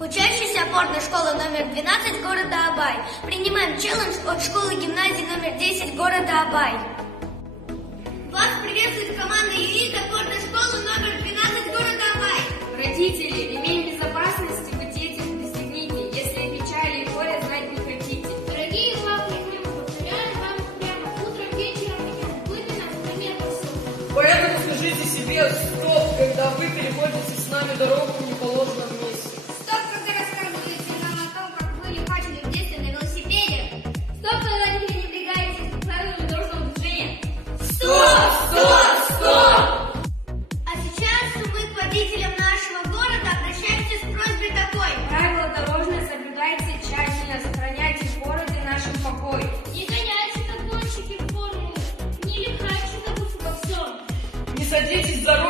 Учащийся опорной школы номер 12 города Абай. Принимаем челлендж от школы-гимназии номер 10 города Абай. Вас приветствует команда ЮИК опорной школы номер 12 города Абай. Родители, ремень безопасности вы детям пристегните, если печали и горе знать не хотите. Дорогие папы и мамы, повторяю вам прямо утром, вечером, будьте нас примерно суток. Поэтому скажите себе стоп, когда вы переходите с нами дорогу в неположенном месте. Стоп, когда рассказываете нам о том, как вы лихачили в детстве на велосипеде. Стоп, когда не пренебрегаете правилами дорожного движения. Стоп, стоп, стоп! А сейчас мы к водителям нашего города обращаемся с просьбой такой. Правила дорожные соблюдайте тщательно, сохраняйте в городе нашем покой. Не гоняйте, как гонщики в формулу, не лихачите во всем. Не садитесь за руль